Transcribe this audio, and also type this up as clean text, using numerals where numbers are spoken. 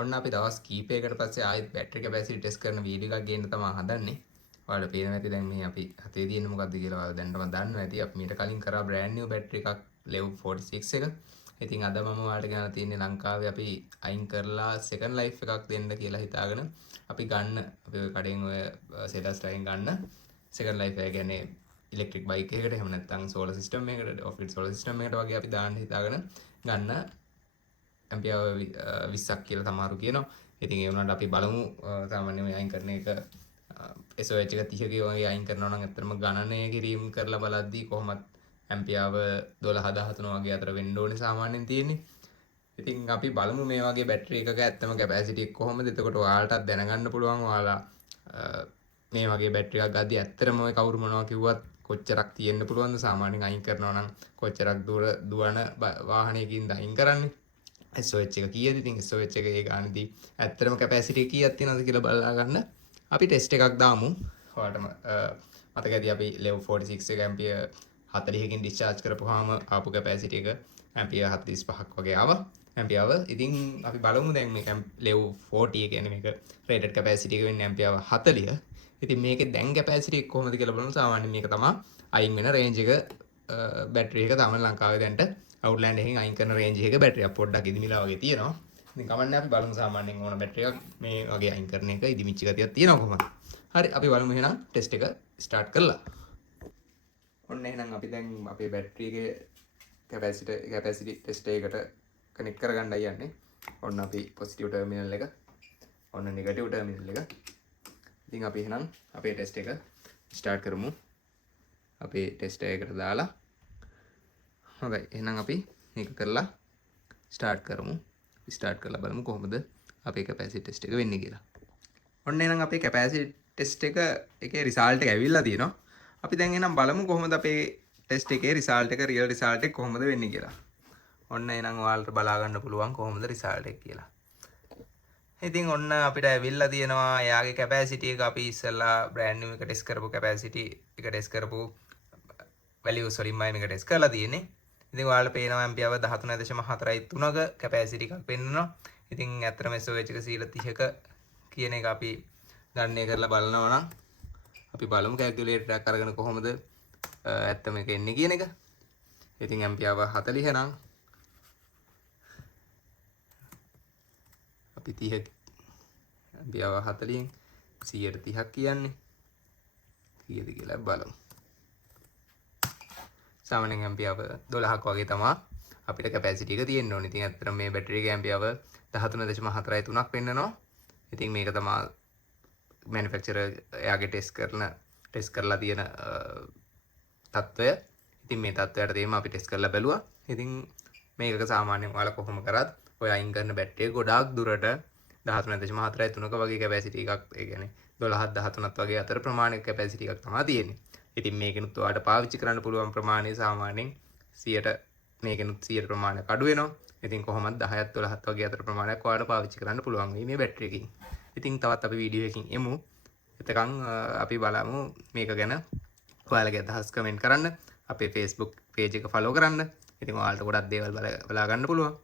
ඔන්න අපි දවස් කීපයකට පස්සේ ආයෙත් බැටරි කැපැසිටි ටෙස්ට් කරන වීඩියෝ එකක් ගේන්න තමයි හදන්නේ. ඔයාලට පේනවා ඇති දැන් මේ අපි හතේ තියෙන මොකක්ද කියලා ඔයාලා දැනටම දන්නවා ඇති. අපි මීට කලින් කරා බ්‍රෑන්ඩ් නිව් බැටරි එකක් Lev 46 එක. ඉතින් අද මම ඔයාලට ගෙනලා තියෙන්නේ ලංකාවේ අපි අයින් කරලා සෙකන්ඩ් ලයිෆ් එකක් දෙන්න කියලා හිතාගෙන අපි ගන්න අපි ඔය කඩෙන් ඔය සෙලර්ස් ලයින් ගන්න සෙකන්ඩ් ලයිෆ් එක කියන්නේ ඉලෙක්ට්‍රික් බයික් එකකට එහෙම නැත්නම් සෝලර් සිස්ටම් එකකට ඔෆ් ග්‍රිඩ් සෝලර් සිස්ටම් එකකට වගේ අපි දාන්න හිතාගෙන ගන්න ඇම්පියර් 20ක් කියලා සමහරු කියනවා. ඉතින් ඒ වුණාට අපි බලමු සාමාන්‍යයෙන් අයින් කරන එක SOH එක 30 ක වගේ අයින් කරනවා නම් ඇත්තටම ගණනය කිරීම කරලා බලද්දී කොහොමත් ඇම්පියර් 12 13 වගේ අතර වෙන්න ඕනේ සාමාන්‍යයෙන් තියෙන්නේ. ඉතින් අපි බලමු මේ වගේ බැටරි එකක ඇත්තම කැපැසිටි එක කොහොමද. එතකොට ඔයාලටත් දැනගන්න පුළුවන් ඔයාලා මේ වගේ බැටරි එකක් ගද්දී ඇත්තටම ඔය කවුරු මොනවා කිව්වත් කොච්චරක් තියෙන්න පුළුවන්ද සාමාන්‍යයෙන් අයින් කරනවා නම් කොච්චරක් දුර දුවන වාහනයකින්ද අයින් කරන්නේ. SOH එක කීයද? ඉතින් SOH එක ඒ ගානේදී ඇත්තටම කැපැසිටි කීයක් තියෙනවද කියලා බලලා ගන්න අපි ටෙස්ට් එකක් දාමු. ඔයාලට මතකයි අපි Lev 46 එක ඇම්පියර් 40කින් ඩිස්චාර්ජ් කරපුවාම ආපු කැපැසිටි එක ඇම්පියර් 45ක් වගේ ආවා. ඇම්පියර් ඉතින් අපි බලමු දැන් මේක Lev 40 කියන්නේ මේක රේටඩ් කැපැසිටි එක වෙන්නේ ඇම්පියර් 40. ඉතින් මේකේ දැන් කැපැසිටි එක කොහොමද කියලා බලමු. සාමාන්‍යයෙන් මේක තමයි අයින් වෙන රේන්ජ් එක බැටරි එක තමයි ලංකාවේ දැන්ට අවුට්ලෑන්ඩ් එකෙන් අයින් කරන රේන්ජ් එකක බැටරියක් පොඩ්ඩක් ඉදිමිලා වගේ තියෙනවා. ඉතින් කමන්නේ අපි බලමු සාමාන්‍යයෙන් ඕන බැටරි එකක් මේ වගේ අයින් කරන එක ඉදිමිච්ච ගතියක් තියෙනවා කොහොමද. හරි අපි බලමු එහෙනම් ටෙස්ට් එක ස්ටාර්ට් කරලා. ඔන්න එහෙනම් අපි දැන් අපේ බැටරි එකේ කැපැසිටි ටෙස්ට් එකකට කනෙක්ට් කරගන්නයි යන්නේ. ඔන්න අපි පොසිටිව් ටර්මිනල් එක. ඔන්න නෙගටිව් ටර්මිනල් එක. ඉතින් අපි එහෙනම් අපේ ටෙස්ට් එක ස්ටාර්ට් කරමු. අපේ ටෙස්ට් එකකට දාලා හොඳයි එහෙනම් අපි මේක කරලා ස්ටාර්ට් කරමු. ස්ටාර්ට් කරලා බලමු කොහොමද අපේ කැපැසිටි ටෙස්ට් එක වෙන්නේ කියලා. ඔන්න එහෙනම් අපේ කැපැසිටි ටෙස්ට් එකේ රිසල්ට් එක ඇවිල්ලා තියෙනවා. අපි දැන් එහෙනම් බලමු කොහොමද අපේ ටෙස්ට් එකේ රිසල්ට් එක රියල් රිසල්ට් එක කොහොමද වෙන්නේ කියලා. ඔන්න එහෙනම් ඔයාලට බලා ගන්න පුළුවන් කොහොමද රිසල්ට් එක කියලා. ඉතින් ඔන්න අපිට ඇවිල්ලා තියෙනවා එයාගේ කැපැසිටි එක අපි ඉස්සෙල්ලා බ්‍රෑන්ඩ් නිව් එක ටෙස්ට් කරපු කැපැසිටි එක ටෙස්ට් කරපු වැලියුස් වලින්මයි මේක ටෙස්ට් කරලා තියෙන්නේ. ඉතින් ඔයාලට පේනවා ඇම්පියර් 13.4.3ක කැපැසිටි එකක් පෙන්වනවා. ඉතින් ඇත්තටම SOH එක 30ක කියන එක අපි ගණනය කරලා බලනවා නම් අපි බලමු කැල්කියුලේටර් එකක් අරගෙන කොහොමද ඇත්තම එක එන්නේ කියන එක. ඉතින් ඇම්පියර් 40 නම් අපි 30 ඇම්පියර් 40න් 130ක් කියන්නේ කීයද කියලා බලමු. සාමාන්‍යයෙන් ඇම්පියර් 12ක් වගේ තමයි අපිට කැපැසිටි එක තියෙන්න ඕනේ. ඉතින් ඇත්තටම මේ බැටරි එකේ ඇම්පියර් 13.43ක් පෙන්නනවා. ඉතින් මේක තමයි මැනුෆැක්චරර් එයාගේ ටෙස්ට් කරලා තියෙන තත්ත්වය. ඉතින් මේ තත්ත්වයට තේම අපි ටෙස්ට් කරලා බැලුවා. ඉතින් මේක සාමාන්‍යයෙන් ඔයාලා කොහොම කරත් ඔය අයින් කරන බැටරිය ගොඩාක් දුරට 13.43ක වගේ කැපැසිටි එකක් ඒ කියන්නේ 12 13ත් වගේ අතර ප්‍රමාණික කැපැසිටි එකක් තමයි තියෙන්නේ. ඉතින් මේකෙනුත් ඔයාලට පාවිච්චි කරන්න පුළුවන් ප්‍රමාණය සාමාන්‍යයෙන් 100ට මේකෙනුත් 100 ප්‍රමාණයක් අඩු වෙනවා. ඉතින් කොහොමද 10ත් 12ත් වගේ අතර ප්‍රමාණයක් ඔයාලට පාවිච්චි කරන්න පුළුවන් වෙයි මේ බැටරි එකකින්. ඉතින් තවත් අපි වීඩියෝ එකකින් එමු. එතකන් අපි බලමු මේක ගැන ඔයාලගේ අදහස් කමෙන්ට් කරන්න. අපේ Facebook page එක follow කරන්න. ඉතින් ඔයාලට ගොඩක් දේවල් බලා ගන්න පුළුවන්.